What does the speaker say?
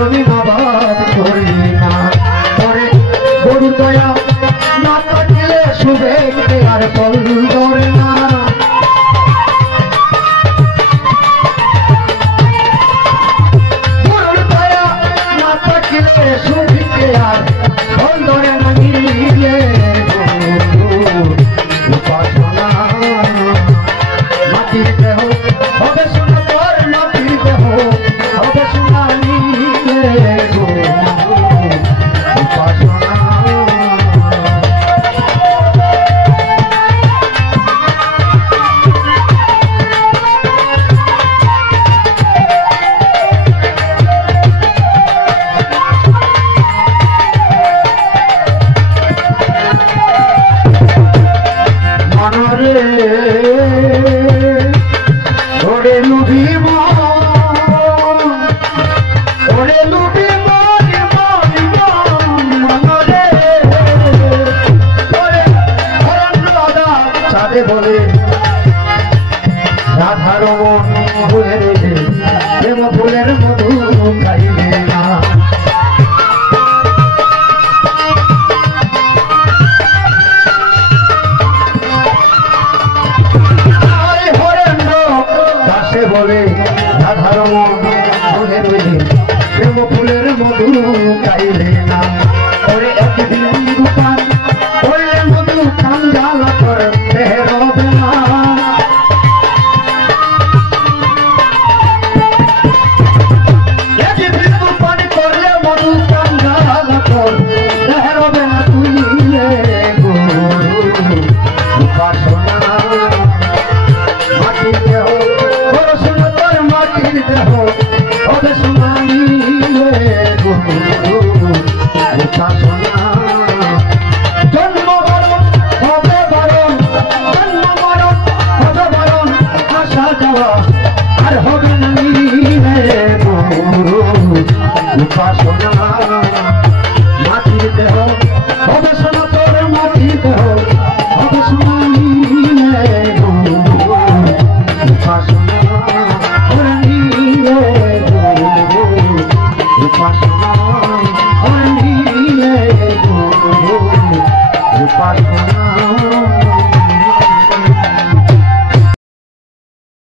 জমি আবাদ করলি না পরে গরু দয়া না কাটলে শুভে আর ফল ধরে না গরু দয়া না কাটলে শুভে আর ফল ধরে না নিলে উপাসনা মাটির দেহ হবে শোনা তোর মাটির দেহ হবে শোনা নিলে উপাসনা ওরে লুবি ওরে লুবি মনরে ওরে রাধা চাঁদে বলে রাধার মন ফুলের প্রেম ফুলের মধু খাইবে না বলে রাধার মন ফুলের প্রেম ফুলের মধু খাইলে না ওরে একদিন দোকান ওরে মধু কান জাল কর হবে না একদিন দোকান করলে মধু কান জাল কর হবে না তুই উপাসনা মাটি দেহ হবে সোনালি উপাসনা জন্ম বরণ হবে বরণ জন্ম বরণ হবে বরণ আশা যাওয়া আর হবে না উপাসনা মাটির দেহ হবে সোনা তোর মাটির দেহ হবে সোনালি উপাসনা উপাসনা